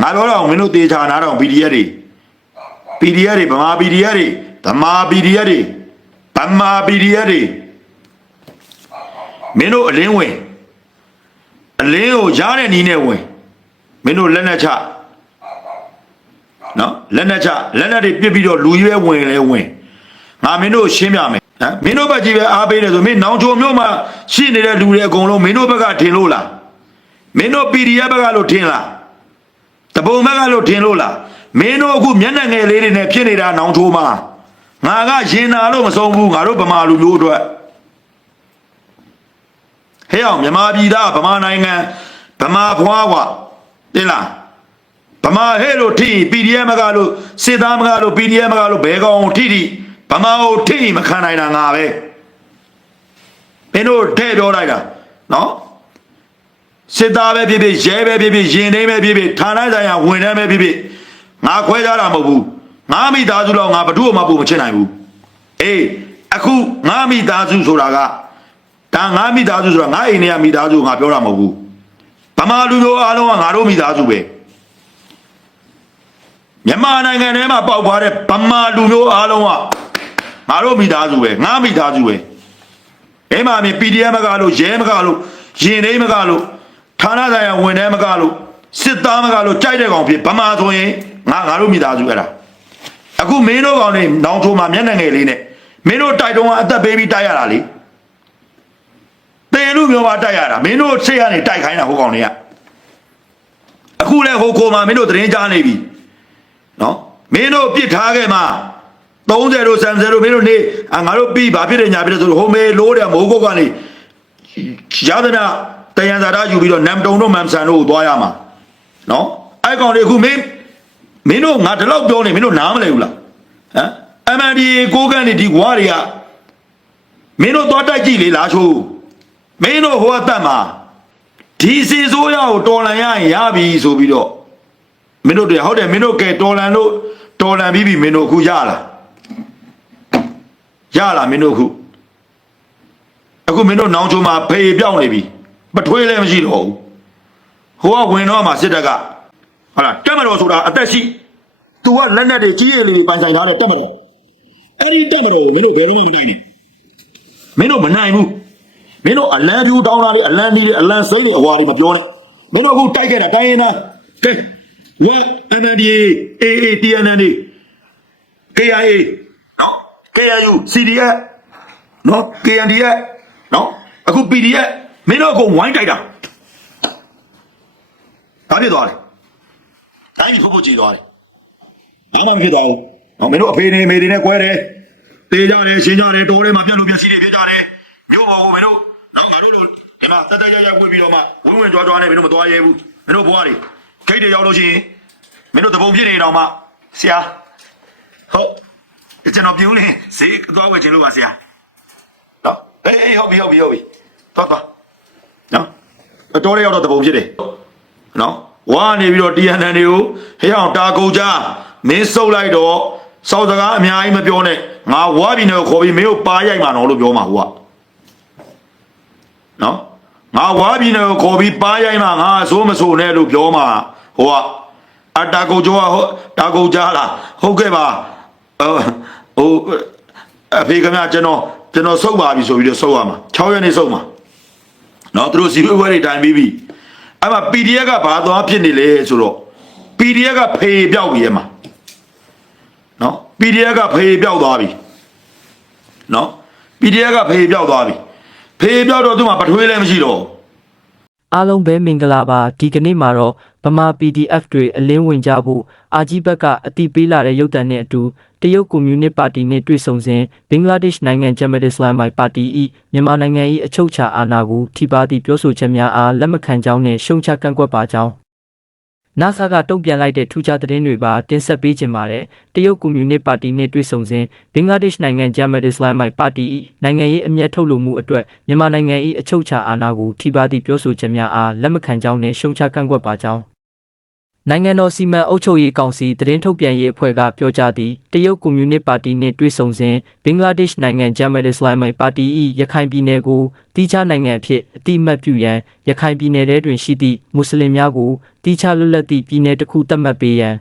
ငါပြောတော့မင်းတို့တေချာနာတော့ PDF တွေ PDF တွေဗမာ PDF တွေဗမာ PDF တွေဗမာ PDF တွေမင်းတို့အလင်းဝင်အလင်းကိုရားတဲ့နီးနဲ့ဝင်မင်းတို့လက်နဲ့ချနော်လက်နဲ့ချလက်နဲ့တွေပြစ်ပြီးတော့လူရွယ်ဝင်လဲဝင်ငါမင်းတို့ရှင်းပြမယ်ဟမ်မင်းတို့ဘက်ကြီးပဲအားပေးတယ်ဆိုမင်းနောင်ချုံမျိုးမှာရှိနေတဲ့လူတွေအကုန်လုံးမင်းတို့ဘက်ကထင်လို့လားမင်းတို့ PDF ဘက်ကလို့ထင်လား တပုံဘက်ကလို့ထင်လို့လားမင်းတို့အခုမျက်နှာငယ်လေးတွေနဲ့ဖြစ်နေတာနောင်ထိုးမှာငါကရင်နာလို့မဆုံးဘူးငါတို့ဗမာလူမျိုးအတွက်ဟဲ့အောင်မြန်မာပြည်သားဗမာနိုင်ငံဗမာဘွားကွာတင်လားဗမာဟဲ့လို့ထိ PDF မကလို့စစ်သားမကလို့ PDF မကလို့ဘဲကောင်ထိထိဗမာကိုထိမခံနိုင်တာငါပဲမင်းတို့ထဲ့ပြောလိုက်တာနော် စစ်သားပဲဖြစ်ဖြစ်ရဲပဲဖြစ်ဖြစ်ရင်နှိမ့်ပဲဖြစ်ဖြစ်ဌာနဆိုင်ရာဝန်ထမ်းပဲဖြစ်ဖြစ်ငါခွဲကြတာမဟုတ်ဘူးငါမိသားစုတော့ငါဘ누구မှပို့မချင်နိုင်ဘူးအေးအခုငါမိသားစုဆိုတာကဒါငါမိသားစုဆိုတာငါအိမ်ထဲကမိသားစုကိုငါပြောတာမဟုတ်ဘူးဗမာလူမျိုးအားလုံးကငါတို့မိသားစုပဲမြန်မာနိုင်ငံထဲမှာပေါက်သွားတဲ့ဗမာလူမျိုးအားလုံးကငါတို့မိသားစုပဲငါမိသားစုပဲအဲမှာမြင် PDF မကလို့ရဲမကလို့ရင်သိမ်းမကလို့ ဌာနဆိုင်ရာဝန်ထမ်းမကလို့စစ်သားမကလို့ကြိုက်တဲ့ကောင်ဖြစ်ဗမာဆိုရင်ငါငါတို့မိသားစုအဲ့ဒါအခုမင်းတို့ကောင်နေနောင်ထိုးမှာမျက်နှာငယ်လေးနဲ့မင်းတို့တိုက်တုံးကအသက်ပေးပြီးတိုက်ရတာလေတင်လူမျိုးပါတိုက်ရတာမင်းတို့စိတ်ကနေတိုက်ခိုင်းတာဟိုကောင်တွေကအခုလဲဟိုကိုမှာမင်းတို့သတင်းကြားနေပြီနော်မင်းတို့ပြစ်ထားခဲ့မှာ30တို့30တို့မင်းတို့နေအာငါတို့ပြီးဘာဖြစ်တယ်ညာဖြစ်တယ်ဆိုတော့ဟိုမေလို့တယ်မိုးကုတ်ကနေရသနာ တယံဇာတာယူပြီးတော့နမ်တုံတို့မမ်ဆန်တို့ကိုသွားရမှာနော်အဲ့ကောင်တွေအခုမင်းမင်းတို့ငါဒီလောက်ပြောနေမင်းတို့နားမလဲဘူးလားဟမ်အမှန်ဒီကိုကန်နေဒီဝါတွေကမင်းတို့သွားတိုက်ကြည့်လေလားချိုးမင်းတို့ဟိုအသက်မှာဒီစီဆိုးရကိုတော်လန်ရရင်ရပြီဆိုပြီးတော့မင်းတို့တွေဟုတ်တယ်မင်းတို့ကဲတော်လန်လို့တော်လန်ပြီးပြီမင်းတို့အခုရလားရလားမင်းတို့အခုအခုမင်းတို့နောင်ချုံမှာဖေးပြောင်းနေပြီ ပထွေးလည်းမရှိတော့ဘူးဟိုကဝင်တော့မှစစ်တပ်ကဟုတ်လားတက်မတော်ဆိုတာအသက်ရှိ तू ကလက်နက်တွေကြီးရည်လေးပိုင်ဆိုင်ထားတဲ့တက်မတော်အဲ့ဒီတက်မတော်ကိုမင်းတို့ဘယ်တော့မှမနိုင်နဲ့မင်းတို့မနိုင်ဘူးမင်းတို့အလံပြူတောင်းတာလေအလံဒီလေအလံစိမ့်တွေအဝါတွေမပြောနဲ့မင်းတို့အခုတိုက်ခဲ့တာတိုင်းရင်သားကဲဝက် NNDA AA TNN KIA နော် KIU CDF နော် KNDF နော်အခု PDF မင်းတို့အကုန်ဝိုင်းတိုက်တာဘာဖြစ်သွားလဲတိုင်းပြည်ဖုတ်ဖို့ကြည်သွားတယ်ဘာမှမဖြစ်သွားဘူးနော်မင်းတို့အဖေနေမေတွေနဲ့ကွဲတယ်တေးကြတယ်ရှင်းကြတယ်တိုးထဲမှာပြက်လို့ပြက်စီတွေဖြစ်ကြတယ်မြို့ပေါ်ကိုမင်းတို့နော်ငါတို့လိုဒီမှာတက်တက်ကြကြဝှေ့ပြီးတော့မှဝင်းဝင်းကြွားကြွားနဲ့မင်းတို့မသွားရဲဘူးမင်းတို့ဘွားတွေဂိတ်တွေရောက်လို့ရှိရင်မင်းတို့တပုံဖြစ်နေတော့မှဆရာဟုတ်ကျွန်တော်ပြုံးနေဈေးသွားဝယ်ခြင်းလို့ပါဆရာနော်အေးအေးဟုတ်ပြီဟုတ်ပြီဟုတ်ပြီသွားသွား နော်အတော်လေးရောက်တော့တပုံဖြစ်တယ်နော်ဝါနေပြီးတော့ TNN တွေကိုဟဲ့အောင်တာကုန်ကြမင်းစုပ်လိုက်တော့စောက်စကားအများကြီးမပြောနဲ့ငါဝါပြီနေကိုခေါ်ပြီးမင်းကိုပါရိုက်မှာတော့လို့ပြောမှာဟိုကနော်ငါဝါပြီနေကိုခေါ်ပြီးပါရိုက်မှာငါအစိုးမဆိုနဲ့လို့ပြောမှာဟိုကအတာကုန်ကျော်ဟိုတာကုန်ကြလားဟုတ်ကဲ့ပါဟိုဟိုအဖေကမြကျွန်တော်ကျွန်တော်စုပ်ပါပြီဆိုပြီးတော့စုပ်ရမှာ6ရက်နေစုပ်မှာ နော်သူတို့စီဝဲဝဲတွေတိုင်ပြီးပြီအဲ့မှာ PDF ကဘာသွားဖြစ်နေလဲဆိုတော့ PDF ကဖေပြောက်ပြီအဲ့မှာနော် PDF ကဖေပြောက်သွားပြီနော် PDF ကဖေပြောက်သွားပြီဖေပြောက်တော့သူ့မှာပထွေးလည်းမရှိတော့ဘူးအားလုံးပဲမင်္ဂလာပါဒီကနေ့မှာတော့ဗမာ PDF တွေအလင်းဝင်ကြဖို့အာကြီးဘက်ကအတိပေးလာတဲ့ရုပ်တံနဲ့အတူ တရုတ်ကွန်မြူနစ်ပါတီနဲ့တွေ့ဆုံစဉ်ဘင်္ဂလားဒေ့ရှ်နိုင်ငံဂျမတ်အစ္စလာမ်မိုင်ပါတီ၏မြန်မာနိုင်ငံ၏အချုပ်အခြာအာဏာကိုထိပါသည့်ပြောဆိုချက်များအားလက်မခံကြောင်းနဲ့ရှုံချကန့်ကွက်ပါကြောင်း NASA ကတုံ့ပြန်လိုက်တဲ့ထူးခြားသတင်းတွေပါတင်ဆက်ပေးခြင်းပါတယ်တရုတ်ကွန်မြူနစ်ပါတီနဲ့တွေ့ဆုံစဉ်ဘင်္ဂလားဒေ့ရှ်နိုင်ငံဂျမတ်အစ္စလာမ်မိုင်ပါတီ၏နိုင်ငံရေးအမျက်ထုတ်လိုမှုအတွက်မြန်မာနိုင်ငံ၏အချုပ်အခြာအာဏာကိုထိပါသည့်ပြောဆိုချက်များအားလက်မခံကြောင်းနဲ့ရှုံချကန့်ကွက်ပါကြောင်း နိုင်ငံတော်စီမံအုပ်ချုပ်ရေးကောင်စီသတင်းထုတ်ပြန်ရေးအဖွဲ့ကပြောကြားသည်တရုတ်ကွန်မြူနစ်ပါတီနှင့်တွေ့ဆုံစဉ်ဘင်္ဂလားဒေ့ရှ်နိုင်ငံဂျမ်မတ်အစ္စလာမစ်ပါတီ၏ရခိုင်ပြည်နယ်ကိုတိကျနိုင်ငံအဖြစ်အတိအမှတ်ပြုရန်ရခိုင်ပြည်နယ်ထဲတွင်ရှိသည့်မွတ်စလင်များကိုတိကျလွတ်လပ်သည့်ပြည်နယ်တစ်ခုသတ်မှတ်ပေးရန်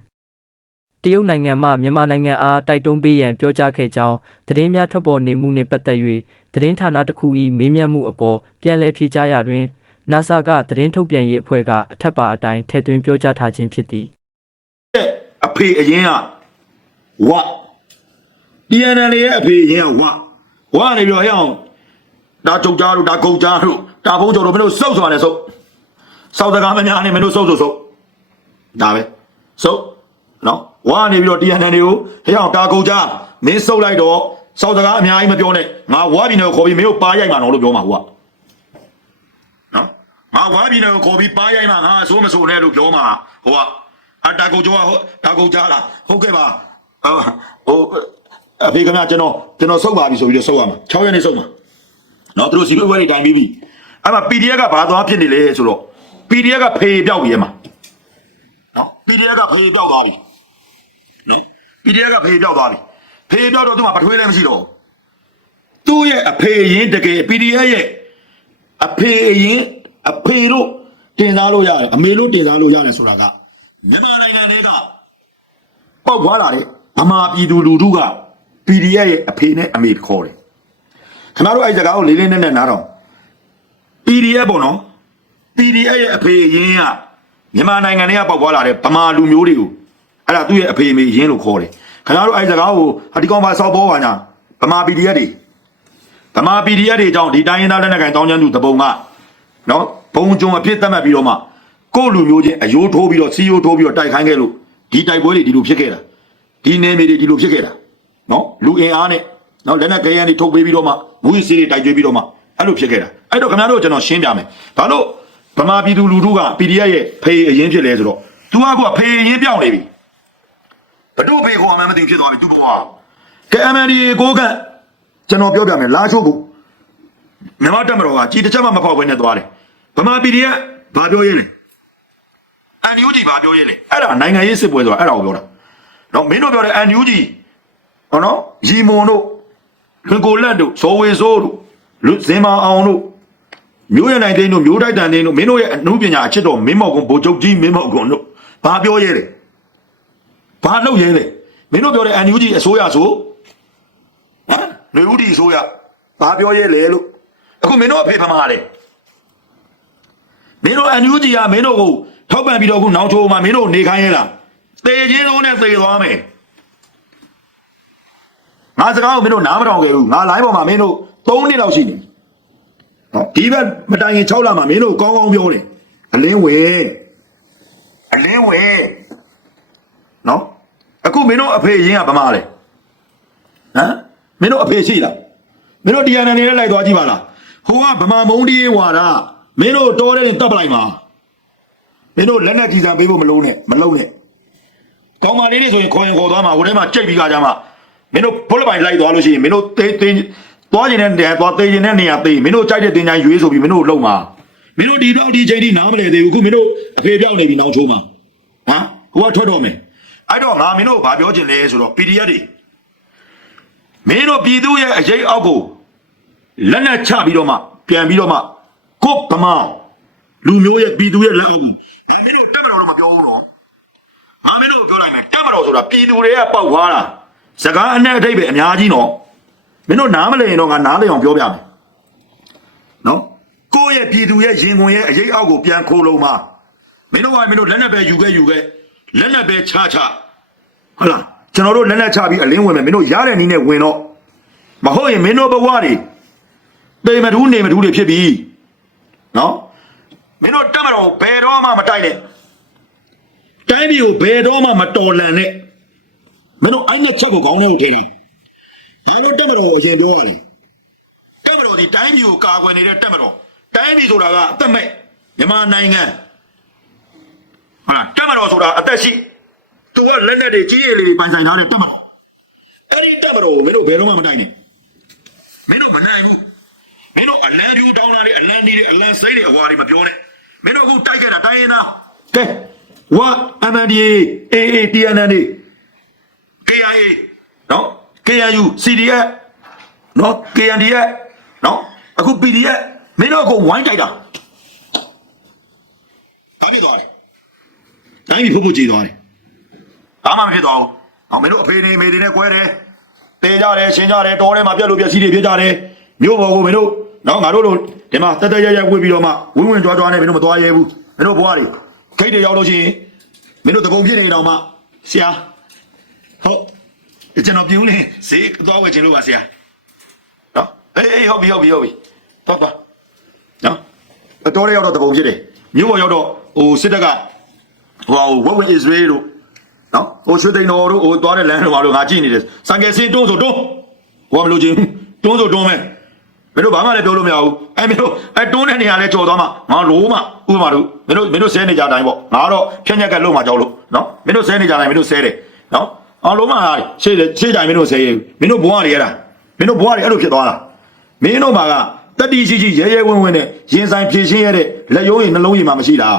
တရုတ်နိုင်ငံမှမြန်မာနိုင်ငံအားတိုက်တွန်းပေးရန်ပြောကြားခဲ့ကြောင်းသတင်းများထွက်ပေါ်နေမှုနှင့်ပတ်သက်၍သတင်းဌာနတစ်ခု၏မေးမြန်းမှုအပေါ်ပြန်လည်ဖြေကြားရာတွင် NASA ကသတင်းထုတ်ပြန်ရေးအဖွဲ့ကအထက်ပါအတိုင်းထည့်သွင်းပြောကြားထားခြင်းဖြစ်သည်အဖေအရင်ကဝ TNL ရဲ့အဖေအရင်ကဝဝနေပြီးတော့ဟဲ့အောင်ဒါကြုတ်ကြားတို့ဒါကုတ်ကြားတို့ဒါဘုံကျော်တို့မင်းတို့စုပ်သွားတယ်စုပ်စောက်တကားမများနဲ့မင်းတို့စုပ်စုပ်စုပ်ဒါပဲစုပ်နော်ဝနေပြီးတော့ TNL ကိုဟဲ့အောင်ဒါကုတ်ကြားမင်းစုပ်လိုက်တော့စောက်တကားအများကြီးမပြောနဲ့ငါဝါပြီနေကိုခေါ်ပြီးမင်းတို့ပါရိုက်မှာတော့လို့ပြောမှာဟိုကနော် ငါဝါပြီနေကိုခေါ်ပြီးပါရိုက်မှာငါအစိုးမစိုးနဲ့လို့ပြောမှာဟိုကအတာကုတ်ကျော်ကဟိုဒါကုတ်ကြားလားဟုတ်ကဲ့ပါဟိုအဖေခင်ဗျာကျွန်တော်ကျွန်တော်စုပ်ပါပြီဆိုပြီးတော့စုပ်ရမှာ6ရက်နေစုပ်မှာနော်သူတို့စီကွေးဝဲတွေတိုင်ပြီးပြီအဲ့မှာ PDF ကဘာသွားဖြစ်နေလဲဆိုတော့ PDF ကဖေးပြောက်ပြီအဲ့မှာနော် PDF ကဖေးပြောက်သွားပြီနော် PDF ကဖေးပြောက်သွားပြီဖေးပြောက်တော့သူမှပထွေးလည်းမရှိတော့ဘူးသူ့ရဲ့အဖေရင်တကယ် PDF ရဲ့အဖေရင် အဖေတို့တင်စားလို့ရတယ်အမေတို့တင်စားလို့ရတယ်ဆိုတာကမြန်မာနိုင်ငံတွေကပေါက်သွားလာတဲ့ဗမာပြည်သူလူထုက PDF ရဲ့အဖေနဲ့အမေခေါ်တယ်ခင်ဗျားတို့အဲ့ဒီစကားကိုလေးလေးနက်နက်နားတော့ PDF ပေါ့နော် PDF ရဲ့အဖေအရင်ကမြန်မာနိုင်ငံထဲကပေါက်သွားလာတဲ့ဗမာလူမျိုးတွေကိုအဲ့ဒါသူ့ရဲ့အဖေအမေအရင်လို့ခေါ်တယ်ခင်ဗျားတို့အဲ့ဒီစကားကိုဟာဒီကောင်ပါစောက်ပေါ်ပါညာဗမာ PDF တွေဗမာ PDF တွေအကြောင်းဒီတိုင်းရင်းသားလက်နက်ကိုင်တောင်းကျမ်းသူတပုံက နော်ဘုံကြုံအဖြစ်သတ်မှတ်ပြီးတော့မှကိုယ့်လူမျိုးချင်းအယိုးထိုးပြီးတော့စီယိုးထိုးပြီးတော့တိုက်ခိုင်းခဲ့လို့ဒီတိုက်ပွဲတွေဒီလိုဖြစ်ခဲ့တာဒီနေမြေတွေဒီလိုဖြစ်ခဲ့တာနော်လူအင်အားနဲ့နော်လက်နက်ကရန်တွေထုတ်ပေးပြီးတော့မှမူကြီးစီးတွေတိုက်ကြွေးပြီးတော့မှအဲ့လိုဖြစ်ခဲ့တာအဲ့တော့ခင်ဗျားတို့ကျွန်တော်ရှင်းပြမယ်ဘာလို့ဗမာပြည်သူလူထုက PDF ရဲ့ဖေးအရင်ဖြစ်လဲဆိုတော့ तू ကကဖေးအရင်ပြောင်းနေပြီဘတို့ဖေးခေါ်မှမသိဖြစ်သွားပြီ तू ဘောကဲ MND ကိုကကျွန်တော်ပြောပြမယ်လာချိုးကို မြန်မာတက်မတော်ကကြည်တစ်ချက်မှမဖောက်ဘဲနဲ့သွားတယ်ဗမာ PDF ဘာပြောရဲလဲအန်ယူဂျီဘာပြောရဲလဲအဲ့ဒါနိုင်ငံရေးစစ်ပွဲဆိုတာအဲ့ဒါကိုပြောတာနော်မင်းတို့ပြောတဲ့ NUG ဟောနော်ရီမွန်တို့လွင်ကိုလက်တို့ဇော်ဝေစိုးတို့လူဇင်မာအောင်တို့မျိုးရနိုင်သိန်းတို့မျိုးတိုက်တန်သိန်းတို့မင်းတို့ရဲ့အမှုပညာအချစ်တော်မင်းမောက်ကွန်ဗိုလ်ချုပ်ကြီးမင်းမောက်ကွန်တို့ဘာပြောရဲလဲဘာလုပ်ရဲလဲမင်းတို့ပြောတဲ့ NUG အစိုးရဆိုဟမ်လူဦးဒီအစိုးရဘာပြောရဲလဲလို့ အခုမင်းတို့အဖေဖမှားတယ်မင်းတို့ NUG ကမင်းတို့ကိုထောက်ပံ့ပြီးတော့အခုနောက်ချိုးမှာမင်းတို့နေခိုင်းရလားတေချင်းဆုံးနဲ့သေသွားမယ်ငါစကားကိုမင်းတို့နားမထောင်ခဲ့ဘူးငါ live ပေါ်မှာမင်းတို့3နှစ်လောက်ရှိနေပြီနော်ဒီဘက်မတိုင်ခင်6လမှာမင်းတို့ကောင်းကောင်းပြောတယ်အလင်းဝဲအလင်းဝဲနော်အခုမင်းတို့အဖေရင်းကဗမာလဲဟမ်မင်းတို့အဖေရှိလားမင်းတို့တရားနယ်နဲ့လိုက်သွားကြည့်ပါလား ဟိုကဗမာမုံတီးဝါဒမင်းတို့တော်တဲ့တက်ပလိုက်ပါမင်းတို့လက်နဲ့ကြီးစံပေးဖို့မလုံးနဲ့မလုံးနဲ့ကောင်းပါလေးတွေဆိုရင်ခေါ်ရင်ခေါ်သွားမှာဟိုထဲမှာကြိတ်ပြီးကြကြမှာမင်းတို့ဘုလပိုင်လိုက်သွားလို့ရှိရင်မင်းတို့တေးတေးသွားကျင်တဲ့နေရာသွားတေးကျင်တဲ့နေရာတေးမင်းတို့ကြိုက်တဲ့တင်ချိုင်းရွေးဆိုပြီးမင်းတို့လုံမှာမင်းတို့ဒီတော့ဒီချိန်ထိနားမလဲသေးဘူးခုမင်းတို့အဖေပြောက်နေပြီနောက်ချိုးမှာဟမ်ဟိုကထွက်တော့မယ်အဲ့တော့ငါမင်းတို့ဘာပြောချင်လဲဆိုတော့ PDF တွေမင်းတို့ပြည်သူရဲ့အရေးအောက်ကို လက်နဲ့ချပြီးတော့မှပြန်ပြီးတော့မှကိုဗမာလူမျိုးရဲ့ပြည်သူရဲ့လက်အောက်ကိုဒါမင်းတို့တက်မတော်တော့မပြောဘူးနော်ငါမင်းတို့ပြောလိုက်မယ်တက်မတော်ဆိုတာပြည်သူတွေကပောက်သွားတာစကားအနဲ့အထိပ်ပဲအများကြီးနော်မင်းတို့နားမလည်ရင်တော့ငါနားလည်အောင်ပြောပြမယ်နော်ကိုယ့်ရဲ့ပြည်သူရဲ့ရင်ခွင်ရဲ့အရေးအောက်ကိုပြန်ခိုးလုံးမှာမင်းတို့ကမင်းတို့လက်နဲ့ပဲယူခဲ့ယူခဲ့လက်နဲ့ပဲချချဟုတ်လားကျွန်တော်တို့လက်နဲ့ချပြီးအလင်းဝင်မယ်မင်းတို့ရတဲ့နည်းနဲ့ဝင်တော့မဟုတ်ရင်မင်းတို့ဘဝတွေ ပေမထူးနေမထူးတွေဖြစ်ပြီနော်မင်းတို့တက်မတော်ဘယ်တော့မှမတိုက်နဲ့တိုင်းပြည်ကိုဘယ်တော့မှမတော်လန်နဲ့မင်းတို့အဲ့နဲ့ချက်ကိုခေါင်းထဲကိုထည့်တယ်ငါတို့တက်မတော်ကိုအရင်ပြောရတယ်တက်မတော်ဒီတိုင်းပြည်ကိုကာကွယ်နေတဲ့တက်မတော်တိုင်းပြည်ဆိုတာကအသက်မဲ့မြန်မာနိုင်ငံဟာတက်မတော်ဆိုတာအသက်ရှိသူကလက်လက်တွေကြီးရည်လေးတွေပိုင်ဆိုင်ထားတဲ့တက်မတော်အဲ့ဒီတက်မတော်ကိုမင်းတို့ဘယ်တော့မှမတိုက်နဲ့မင်းတို့မနိုင်ဘူး မင်းတို့အလံပြူတောင်းလာတယ်အလံဒီတွေအလံစိမ့်တွေအဝါတွေမပြောနဲ့မင်းတို့အခုတိုက်ခဲ့တာတိုင်းရင်သားကဲဝ MNDA AA TNN KIA နော် KNU CDF နော် KNDF နော်အခု PDF မင်းတို့ကဝိုင်းကြိုက်တာအားဖြစ်သွားတယ်တိုင်းပြည်ဖုတ်ဖို့ကြည်သွားတယ်ဘာမှမဖြစ်သွားဘူးအောင်မင်းတို့အဖေနေမေတွေနဲ့ကွဲတယ်တေးကြတယ်ရှင်းကြတယ်တောထဲမှာပြက်လို့ပြက်စီးတွေဖြစ်ကြတယ် မြို့ပေါ်ကိုမင်းတို့နော်ငါတို့လိုဒီမှာတက်တက်ရရဝှေ့ပြီးတော့မှဝင်းဝင်းကြွားကြွားနဲ့မင်းတို့မသွားရဲဘူးမင်းတို့ဘွားတွေခိတ်တွေရောက်လို့ရှိရင်မင်းတို့တကုံပြည့်နေတော့မှဆရာဟုတ်ကျွန်တော်ပြုံးနေဈေးသွားဝယ်ခြင်းလို့ပါဆရာနော်အေးအေးဟုတ်ပြီဟုတ်ပြီဟုတ်ပြီသွားသွားနော်အတော်ရရောက်တော့တကုံဖြစ်တယ်မြို့ပေါ်ရောက်တော့ဟိုစစ်တပ်ကဟိုဝက်ဝင်အစ္စရေးတို့နော်ဟိုရွှေသိန်းတော်တို့ဟိုသွားတဲ့လမ်းတော်တို့ငါကြည့်နေတယ်စံကယ်စင်းတွန်းဆိုတွန်းဟိုကမလို့ချင်းတွန်းဆိုတွန်းမယ် မင်းတို့ဘာမှလည်းပြောလို့မရဘူးအဲမင်းတို့အဲတွန်းတဲ့နေရာလဲကြော်သွားမှငါရိုးမှဥပမာတို့မင်းတို့မင်းတို့ဆဲနေကြတိုင်းပေါ့ငါတော့ဖြက်ညက်ကလုံးမှကြောက်လို့နော်မင်းတို့ဆဲနေကြတိုင်းမင်းတို့ဆဲတယ်နော်အောင်လုံးမှရှေ့ရှေ့တိုင်းမင်းတို့ဆဲရင်မင်းတို့ဘွားတွေရတာမင်းတို့ဘွားတွေအဲ့လိုဖြစ်သွားတာမင်းတို့မှာကတတိရှိရှိရဲရဲဝင်းဝင်းနဲ့ရင်ဆိုင်ဖြည့်ရှင်းရတဲ့လက်ရုံးရည်နှလုံးရည်မှာမရှိတာ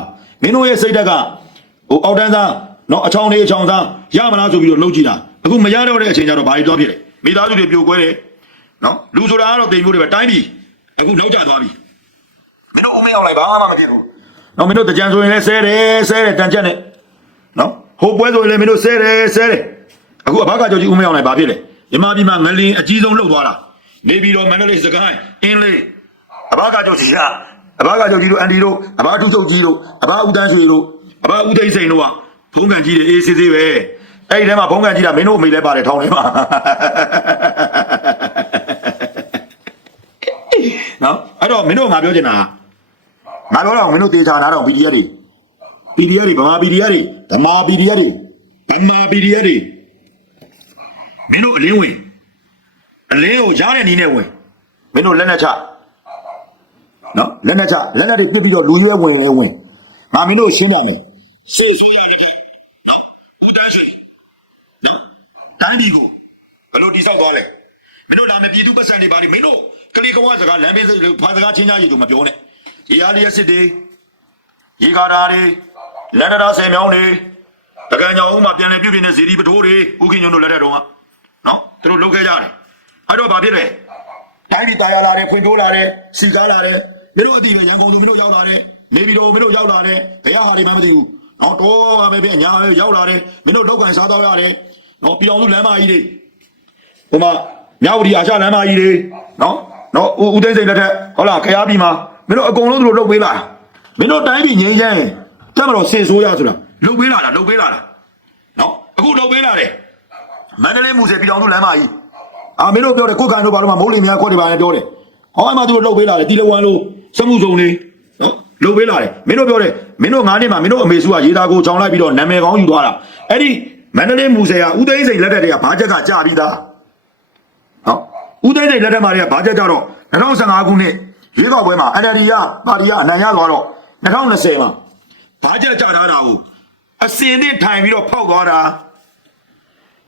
မင်းတို့ရဲ့စိတ်ဓာတ်ကဟိုအောက်တန်းသားနော်အချောင်းလေးအချောင်းသားရမလားဆိုပြီးတော့လှုပ်ကြည့်တာအခုမရတော့တဲ့အချိန်ကျတော့ဘာကြီးသွားဖြစ်လဲမိသားစုတွေပြိုကွဲတယ် နော်လူဆိုတာကတော့တိမ်မှုတွေပဲတိုင်းပြီအခုနောက်ကျသွားပြီမင်းတို့ဦးမင်းအောင်လိုက်ဘာမှမဖြစ်ဘူးနော်မင်းတို့တကြံဆိုရင်လည်းဆဲတယ်ဆဲတယ်တန်ချက်နဲ့နော်ဟိုပွဲဆိုရင်လည်းမင်းတို့ဆဲတယ်ဆဲတယ်အခုအဘကကြောကြီးဦးမင်းအောင်လိုက်ဘာဖြစ်လဲမြန်မာပြည်မှာငလင်အကြီးဆုံးလှုပ်သွားတာနေပြီးတော့မန္တလေးစကိုင်းအင်းလေးအဘကကြောကြီးကအဘကကြောကြီးတို့အန်ဒီတို့အဘထုချုပ်ကြီးတို့အဘဦးတန်းရွှေတို့အဘဦးသိန်းစိန်တို့ကဘုံကန်ကြီးတွေအေးစစ်စစ်ပဲအဲ့ဒီထဲမှာဘုံကန်ကြီးတာမင်းတို့အမိလဲပါတယ်ထောင်းထဲမှာ နော်အဲ့တော့မင်းတို့ငါပြောချင်တာငါပြောတော့မင်းတို့တေချာနာတော့ PDF တွေ PDF တွေဗမာ PDF တွေဓမ္မာ PDF တွေဗမာ PDF တွေမင်းတို့အလင်းဝင်အလင်းကိုရားတဲ့နီးနဲ့ဝင်မင်းတို့လက်နဲ့ချနော်လက်နဲ့ချလက်နဲ့တွေပြစ်ပြီးတော့လူရွဲဝင်လေဝင်ငါမင်းတို့ရှင်းကြမယ်စီဆိုးရတဲ့နော်ဘူးတန်းရှိနော်တိုင်းဒီကိုဘယ်လိုတိဆောက်သွားလဲမင်းတို့လာမယ်ပြည်သူပတ်စံတွေပါနေမင်းတို့ ကလေးကဝါစကားလမ်းဘေးဖာစကားချင်းကြရည်တို့မပြောနဲ့ရေအားလျက်စစ်တွေရေကာတာတွေလန်ဒတာဆယ်မြောင်းတွေတကန်ကြောင်ဦးမှာပြန်လည်ပြုပြင်တဲ့ဇီဒီပထိုးတွေဥခင်ညွန်းတို့လက်ထက်တော့ကနော်သူတို့လုပ်ခဲ့ကြတယ်အဲ့တော့ဘာဖြစ်လဲတိုင်းပြည်တာယာလာတယ်ဖွံ့ဖြိုးလာတယ်စီကားလာတယ်မင်းတို့အတိပဲရန်ကုန်သူမင်းတို့ရောက်လာတယ်နေပြည်တော်မင်းတို့ရောက်လာတယ်ဘယ်ဟာတွေမှမသိဘူးနော်တော့ပါပဲပြညာပဲရောက်လာတယ်မင်းတို့လောက်ကန်စားတော့ရတယ်နော်ပြည်တော်စုလမ်းမကြီးတွေဟိုမှာမြောက်ဝတီအာရှလမ်းမကြီးတွေနော် နော်ဦးဦးသိန်းစိန်လက်ထက်ဟုတ်လားခရားပြည်မှာမင်းတို့အကုန်လုံးသူတို့လှုပ်ပေးလာမင်းတို့တိုင်းပြည်ငြိမ်းချမ်းရင်တက်မတော်စင်ဆိုးရဆိုတာလှုပ်ပေးလာတာလှုပ်ပေးလာတာနော်အခုလှုပ်ပေးလာတယ်မန္တလေးမူဆယ်ပြည်တော်စုလမ်းမကြီးအာမင်းတို့ပြောတယ်ကိုကန်တို့ဘာလို့မှမိုးလီများခွက်တွေပါနဲ့ပြောတယ်ဟောအဲ့မှာသူတို့လှုပ်ပေးလာတယ်တီလဝမ်လို့စမှုစုံနေနော်လှုပ်ပေးလာတယ်မင်းတို့ပြောတယ်မင်းတို့ငါးနှစ်မှာမင်းတို့အမေစုကရေသားကိုချောင်းလိုက်ပြီးတော့နာမည်ကောင်းယူသွားတာအဲ့ဒီမန္တလေးမူဆယ်ကဦးသိန်းစိန်လက်ထက်တည်းကဘာချက်ကကြာပြီးသားနော် ဦးသိန်းစိန်လက်ထက်မှာတွေကဘာကြကြတော့2015ခုနှစ်ရွေးကောက်ပွဲမှာ NLD ကပါတီကအနိုင်ရသွားတော့2020မှာဘာကြကြထားတာကိုအစင်နဲ့ထိုင်ပြီးတော့ဖောက်သွားတာ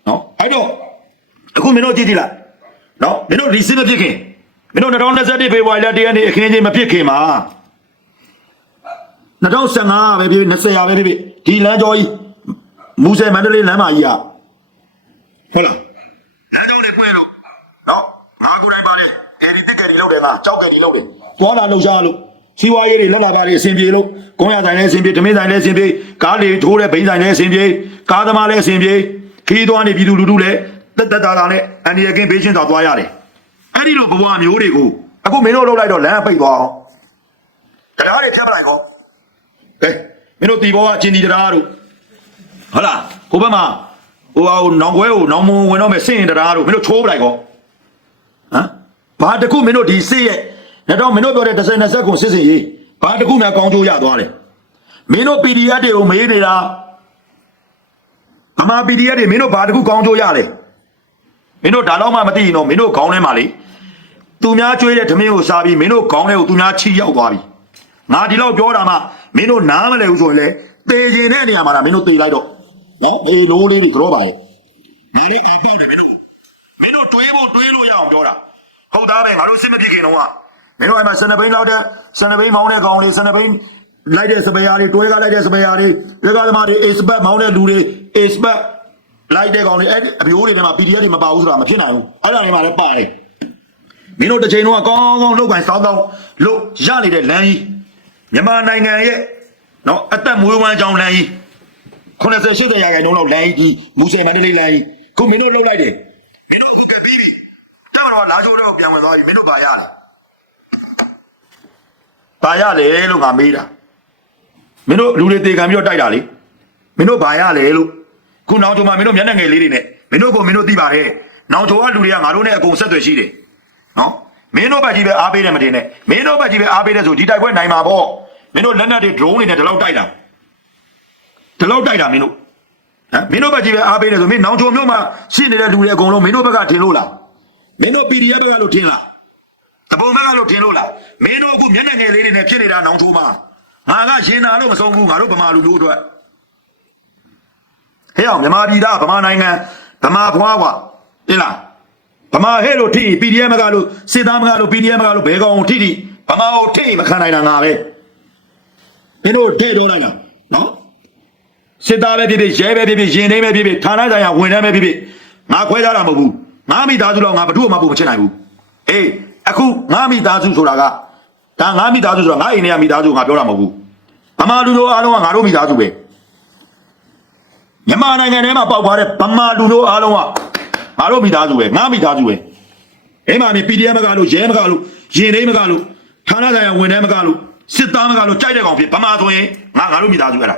နော်အဲ့တော့အခုမင်းတို့ကြည့်ကြည့်လိုက်နော်မင်းတို့ဒီစစ်မဖြစ်ခင်မင်းတို့2021ဖေဖော်ဝါရီလတရက်နေ့အခင်းချင်းမဖြစ်ခင်မှာ2015ပဲဖြစ်ဖြစ်20ရာပဲဖြစ်ဖြစ်ဒီလမ်းကြောကြီးမူဆယ်မန္တလေးလမ်းမကြီးကဟုတ်လားလမ်းကြောင်းတွေဖွင့်လို့နော်ငါကိုယ်တိုင်ပါတယ်ကယ်ရီတစ်ကယ်ရီ လောက်တယ်ငါကြောက်ကယ်ရီလောက်တယ်သွားလာလှုပ်ရှားလို့စီးပွားရေးတွေလက်လာပါတွေအဆင်ပြေလို့ကုန်းရဆိုင်လည်းအဆင်ပြေဓမင်းဆိုင်လည်းအဆင်ပြေကားတွေထိုးတဲ့ဘိန်းဆိုင်လည်းအဆင်ပြေကားသမားလည်းအဆင်ပြေခီးသွားနေပြည်သူလူထုလည်းတက်တက်တာတာနဲ့အန်ဒီရကင်းဘေးချင်းသာသွားရတယ်အဲ့ဒီလိုဘဝမျိုးတွေကိုအခုမင်းတို့လှုပ်လိုက်တော့လမ်းပိတ်သွားအောင်တရားတွေဖြတ်မလိုက်ကောကဲမင်းတို့တီဘောကအချင်းဒီတရားတို့ဟုတ်လားကိုဘက်မှာဟိုအောင်နောင်ခွဲကိုနောင်မဝင်တော့မယ်စင့်ရင်တရားတို့မင်းတို့ချိုးပလိုက်ကောဟမ် ဘာတခုမင်းတို့ဒီစစ်ရဲ့တော့မင်းတို့ပြောတဲ့30 20ခုစစ်စစ်ရေးဘာတခုများကောင်းကျိုးရသွားတယ်မင်းတို့ PDF တွေကိုမေးနေတာအမှ PDF တွေမင်းတို့ဘာတခုကောင်းကျိုးရလဲမင်းတို့ဒါတော့မှမသိရင်တော့မင်းတို့ခေါင်းထဲမှာလေသူများကျွေးတဲ့ဓမင်းကိုစားပြီးမင်းတို့ခေါင်းထဲကိုသူများချီရောက်သွားပြီငါဒီလောက်ပြောတာမှမင်းတို့နားမလဲဘူးဆိုရင်လေတေကျင်တဲ့နေရာမှာလားမင်းတို့တေလိုက်တော့နော်အေးလိုးလေးတွေကြောပါရဲ့မင်းတို့အပေါက်တယ်မင်းတို့မင်းတို့တွေးဖို့တွေးလို့ရအောင်ပြောတာ ဟုတ်သားပဲငါတို့စစ်မဖြစ်ခင်တော့ကမင်းတို့အဲ့မှာစနေဘိန်းလောက်တဲ့စနေဘိန်းမောင်းတဲ့ကောင်လေးစနေဘိန်းလိုက်တဲ့စပယ်ယာတွေတွဲကားလိုက်တဲ့စပယ်ယာတွေရေကားသမားတွေအေစပတ်မောင်းတဲ့လူတွေအေစပတ်လိုက်တဲ့ကောင်တွေအဲ့ဒီအပြိုးတွေထဲမှာ PDF တွေမပါဘူးဆိုတာမဖြစ်နိုင်ဘူးအဲ့ဒါတွေမှာလည်းပါတယ်မင်းတို့တစ်ချိန်လုံးကကောင်းကောင်းလောက်ကန်စောင်းစောင်းလို့ရနေတဲ့လမ်းကြီးမြန်မာနိုင်ငံရဲ့နော်အသက်မွေးဝမ်းကြောင်းလမ်းကြီး90 80ရာခိုင်နှုန်းလောက်လမ်းကြီးမူဆယ်မန္တလေးလမ်းကြီးခုမင်းတို့လှုပ်လိုက်တယ်မင်းတို့ကပြီးပြီတမန်တော်လာကြိုးတော့ ပြန်ဝင်သွားပြီမင်းတို့ပါရတယ်ပါရလေလို့ငါမေးတာမင်းတို့လူတွေတေခံပြီးတော့တိုက်တာလေမင်းတို့ဘာရလဲလို့ခုနောင်ချုံမှာမင်းတို့မျက်နှာငယ်လေးတွေနဲ့မင်းတို့ကိုမင်းတို့သိပါတယ်နောင်ချုံကလူတွေကငါတို့နဲ့အကုန်ဆက်သွယ်ရှိတယ်နော်မင်းတို့ဘက်ကြီးပဲအားပေးတယ်မတင်နဲ့မင်းတို့ဘက်ကြီးပဲအားပေးတယ်ဆိုဒီတိုက်ပွဲနိုင်မှာပေါ့မင်းတို့လက်နက်တွေ drone တွေနဲ့ဒီလောက်တိုက်တာဒီလောက်တိုက်တာမင်းတို့ဟမ်မင်းတို့ဘက်ကြီးပဲအားပေးတယ်ဆိုမင်းနောင်ချုံမြို့မှာရှိနေတဲ့လူတွေအကုန်လုံးမင်းတို့ဘက်ကထင်လို့လား မင်းတို့ PDF ဘက်ကလို့ထင်လားတပုံဘက်ကလို့ထင်လို့လားမင်းတို့အခုမျက်နှာငယ်လေးတွေနဲ့ဖြစ်နေတာနောင်ချုံမှာငါကရင်နာလို့မဆုံးဘူးငါတို့ဗမာလူမျိုးအတွက်ဟဲ့အောင်မြန်မာပြည်သားဗမာနိုင်ငံဗမာခွားကွာအင်းလားဗမာဟဲ့လို့ထိ PDF မကလို့စစ်သားမကလို့ PDF မကလို့ဘဲကောင်ကိုထိထိဗမာကိုထိမခံနိုင်တာငါပဲမင်းတို့ထိတော့လိုက်လားနော်စစ်သားပဲဖြစ်ဖြစ်ရဲပဲဖြစ်ဖြစ်ရင်သိမ်းပဲဖြစ်ဖြစ်ဌာနဆိုင်ရာဝန်ထမ်းပဲဖြစ်ဖြစ်ငါခွဲထားတာမဟုတ်ဘူး ငါမိသားစုတော့ငါဘယ်သူ့မှပုံမချင်နိုင်ဘူးအေးအခုငါမိသားစုဆိုတာကဒါငါမိသားစုဆိုတာငါအိမ်ထဲကမိသားစုငါပြောတာမဟုတ်ဘူးဗမာလူမျိုးအားလုံးကငါတို့မိသားစုပဲမြန်မာနိုင်ငံထဲမှာပေါက်သွားတဲ့ဗမာလူမျိုးအားလုံးကငါတို့မိသားစုပဲငါမိသားစုပဲအဲ့မှာနေ PDF မကလို့ရဲမကလို့ရင်သိမ်းမကလို့ဌာနဆိုင်ရာဝန်ထမ်းမကလို့စစ်သားမကလို့ကြိုက်တဲ့ကောင်ဖြစ်ဗမာဆိုရင်ငါငါတို့မိသားစုအဲ့ဒါ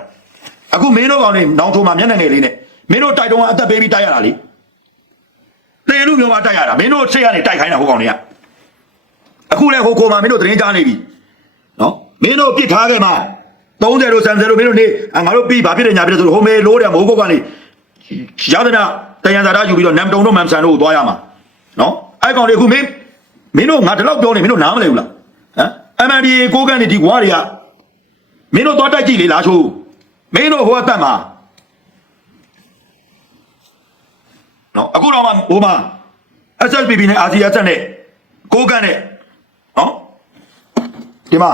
အခုမင်းတို့ကောင်နေနောင်ထုံမှာမျက်နှာငယ်လေးနဲ့မင်းတို့တိုက်တုံးကအသက်ပေးပြီးတိုက်ရတာလေ တေလူမျိုးမှာတိုက်ရတာမင်းတို့စိတ်ကနေတိုက်ခိုင်းတာဟိုကောင်တွေကအခုလဲဟိုကိုမှာမင်းတို့သတင်းကြားနေပြီနော်မင်းတို့ပြစ်ထားခဲ့မှာ30တို့30တို့မင်းတို့နေအာငါတို့ပြီးဘာဖြစ်တယ်ညာဖြစ်တယ်ဆိုတော့ဟိုမေလို့တယ်မဟုတ်ဘုတ်ကနေရသနာတယံဇာတာယူပြီးတော့နမ်တုံတို့မမ်ဆန်တို့ကိုသွားရမှာနော်အဲ့ကောင်တွေအခုမင်းမင်းတို့ငါဒီလောက်ပြောနေမင်းတို့နားမလဲဘူးလားဟမ် MNDA ကိုကန်နေဒီကွာတွေကမင်းတို့သွားတိုက်ကြည့်လေလားချိုးမင်းတို့ဟိုအသက်မှာ နော်အခုတော့မှဟိုမှာ SSPP နဲ့ RCS နဲ့ကိုကန်နဲ့နော်ဒီမှာ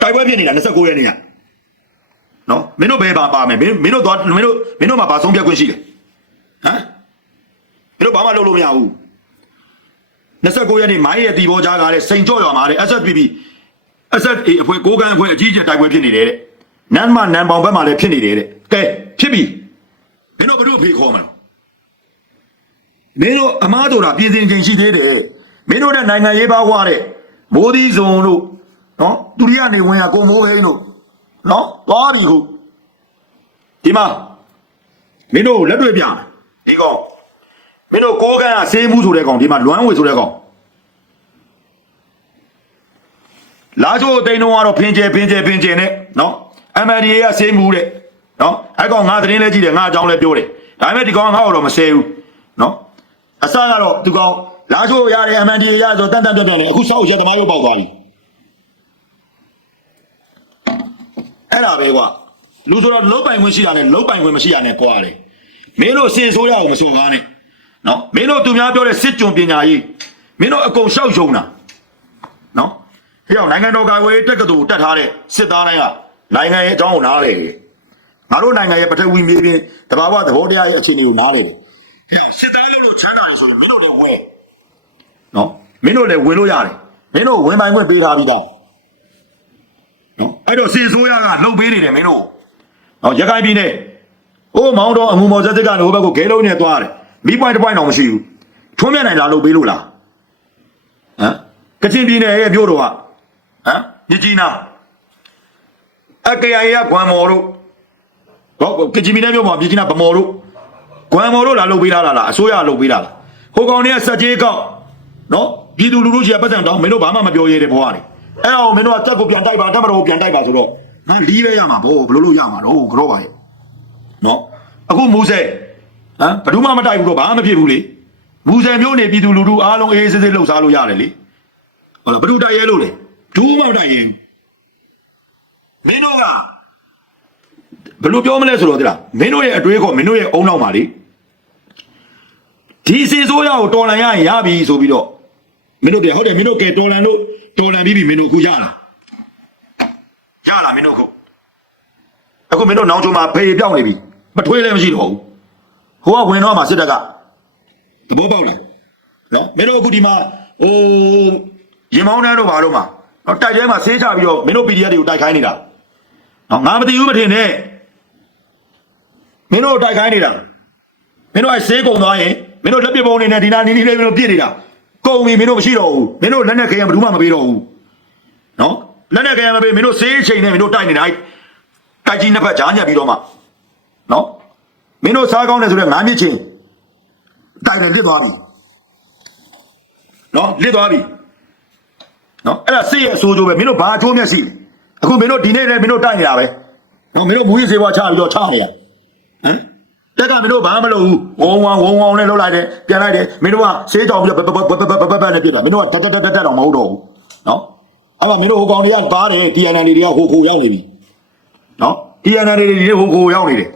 တိုက်ပွဲဖြစ်နေတာ29ရက်နေ့ကနော်မင်းတို့ဘယ်ပါပါမယ်မင်းမင်းတို့သွားမင်းတို့မင်းတို့မှာဘာဆုံးဖြတ်ခွင့်ရှိလဲဟမ်မင်းတို့ဘာမှလုပ်လို့မရဘူး29ရက်နေ့မိုင်းရဲ့တီဘောကြားကားတဲ့စိန်ကြော့ရွာမှာတဲ့ SSPP SSA အဖွဲ့ကိုကန်အဖွဲ့အကြီးအကျယ်တိုက်ပွဲဖြစ်နေတယ်တဲ့နန်းမနန်းပေါင်ဘက်မှာလည်းဖြစ်နေတယ်တဲ့ကဲဖြစ်ပြီ မင်းတို့ဘယ်သူ့ဖေခေါ်မလဲမင်းတို့အမားတို့တာပြည်စင်ချင်းရှိသေးတယ်မင်းတို့တဲ့နိုင်ငံရေးပါးွားတဲ့မိုးသီးစုံတို့နော်သူရိယနေဝင်ရကိုမိုးဟိန်းတို့နော်သွားပြီခုဒီမှာမင်းတို့လက်တွေ့ပြဒီကောင်မင်းတို့ကိုးကန်ကဆေးမှုဆိုတဲ့ကောင်ဒီမှာလွမ်းဝေဆိုတဲ့ကောင်လာချိုတိန်တော့ကတော့ဖင်ကျဲဖင်ကျဲဖင်ကျဲနဲ့နော် MNDA ကဆေးမှုတဲ့ နော်အဲ့ကောင်ငါသတင်းလဲကြည့်တယ်ငါအကြောင်းလဲပြောတယ်ဒါပေမဲ့ဒီကောင်ကငါ့ကိုတော့မဆဲဘူးနော်အစကတော့သူကောင်လာချိုရတယ် MNDA ရဆိုတန်တန်တက်တက်နဲ့အခုစောက်ရက်သမားတို့ပေါက်သွားပြီအဲ့ဒါပဲကွာလူဆိုတော့လုံးပိုင်ခွင့်ရှိတာနဲ့လုံးပိုင်ခွင့်မရှိတာနဲ့ကွာတယ်မင်းတို့စင်ဆိုးရအောင်မစွန်ကားနဲ့နော်မင်းတို့သူများပြောတဲ့စစ်ကြုံပညာရေးမင်းတို့အကုန်ရှောက်ရှုံတာနော်ဟဲ့အောင်နိုင်ငံတော်ကာကွယ်ရေးတက္ကသိုလ်တက်ထားတဲ့စစ်သားတိုင်းကနိုင်ငံရဲ့အကြောင်းကိုနားလေတယ် ငါတို့နိုင်ငံရဲ့ပထဝီမြေပြင်တဘာဝသဘောတရားရဲ့အခြေအနေကိုနားလေတယ်ဟဲ့အောင်စစ်သားလို့လို့ချမ်းသာတယ်ဆိုရင်မင်းတို့လည်းဝဲနော်မင်းတို့လည်းဝင်လို့ရတယ်မင်းတို့ဝင်ပိုင်ခွင့်ပေးထားပြီးသားနော်အဲ့တော့စီဆိုးရကလှုပ်ပေးနေတယ်မင်းတို့နော်ရခိုင်ပြည်နယ်အိုးမောင်းတော့အမှုမော်စက်စစ်ကနေဟိုဘက်ကိုဂဲလုံးနဲ့သွားတယ်မိပွိုင်းတစ်ပွိုင်းတော့မရှိဘူးထွန်းမြတ်နိုင်လားလှုပ်ပေးလို့လားဟမ်ကချင်ပြည်နယ်ရဲ့မြို့တော်ကဟမ်မြကြီးနာအကရာရဂွမ်မော်တို့ ဘောကချင်ပြည်နယ်မြို့မှာမြကြီးနာဗမော်တို့ဂွမ်မော်တို့လာလှုပ်ပေးတာလားအစိုးရလှုပ်ပေးတာလားဟိုကောင်တွေကစက်ကြီးကောက်နော်ပြည်သူလူထုကြီးကပတ်စံတောင်းမင်းတို့ဘာမှမပြောရတဲ့ဘဝတွေအဲ့အောင်မင်းတို့ကတက်ကိုပြန်တိုက်ပါတက်မတော်ကိုပြန်တိုက်ပါဆိုတော့ငါလီးပဲရမှာဗောဘယ်လိုလုပ်ရမှာတော့ကြောပါရဲ့နော်အခုမူဆယ်ဟမ်ဘယ်သူမှမတိုက်ဘူးတော့ဘာမှမဖြစ်ဘူးလေမူဆယ်မျိုးနေပြည်သူလူထုအားလုံးအေးအေးဆေးဆေးလှုပ်ရှားလို့ရတယ်လေဟုတ်လားဘယ်သူတိုက်ရဲလို့လဲဘူးမှမတိုက်ရင်မင်းတို့က ဘယ်လိုပြောမလဲဆိုတော့ဒီလားမင်းတို့ရဲ့အတွေးခေါ်မင်းတို့ရဲ့အုံနောက်ပါလေဒီစီဆိုးရကိုတော်လန်ရရင်ရပြီဆိုပြီးတော့မင်းတို့ပြဟုတ်တယ်မင်းတို့ကဲတော်လန်လို့တော်လန်ပြီးပြီမင်းတို့အခုရတာရလားမင်းတို့ခုအခုမင်းတို့နောင်ချုံမှာဖေးပြောင်းနေပြီမထွေးလည်းမရှိတော့ဘူးဟိုကဝင်တော့မှစစ်တပ်ကသဘောပေါက်လားနော်မင်းတို့အခုဒီမှာဟိုရင်မောင်းတန်းတို့ဘာတို့မှာနော်တိုက်ထဲမှာဆေးချပြီးတော့မင်းတို့ PDF တွေကိုတိုက်ခိုင်းနေတာနော်ငါမသိဘူးမထင်နဲ့ မင်းတို့တိုက်ခိုင်းနေတာမင်းတို့အဲဆေးကုန်သွားရင်မင်းတို့လက်ပစ်ပုံးနေနဲ့ဒီနာနီနီလေးမင်းတို့ပြစ်နေတာကုန်ပြီမင်းတို့မရှိတော့ဘူးမင်းတို့လက်နဲ့ခဲရဘယ်သူမှမပေးတော့ဘူးနော်လက်နဲ့ကြရမပေးမင်းတို့စေးချိန်နဲ့မင်းတို့တိုက်နေတာတိုက်ကြီးနှစ်ဖက်ကြားညက်ပြီးတော့မှနော်မင်းတို့စားကောင်းတယ်ဆိုတော့ငါးမြစ်ချင်းတိုက်တယ်လစ်သွားပြီနော်လစ်သွားပြီနော်အဲ့ဒါစေးရဲ့အဆိုးကျိုးပဲမင်းတို့ဘာအကျိုးမျက်စိအခုမင်းတို့ဒီနေ့လည်းမင်းတို့တိုက်နေတာပဲနော်မင်းတို့မူကြီးစေးဘွားချပြီးတော့ချနေရ ဟမ်တက်ကမင်းတို့ဘာမှမလုပ်ဘူးဝုံဝံဝုံဝံနဲ့လှုပ်လိုက်တယ်ပြန်လိုက်တယ်မင်းတို့ကစေးကြောင်ပြီးတော့ဘဘဘဘဘဘဘနဲ့ပြစ်တာမင်းတို့ကတတတတတော့မဟုတ်တော့ဘူးနော်အဲ့မှာမင်းတို့ဟိုကောင်တွေကပါတယ် TNN တွေကဟိုခိုရောက်နေပြီနော် TNN တွေဟိုခိုရောက်နေတယ်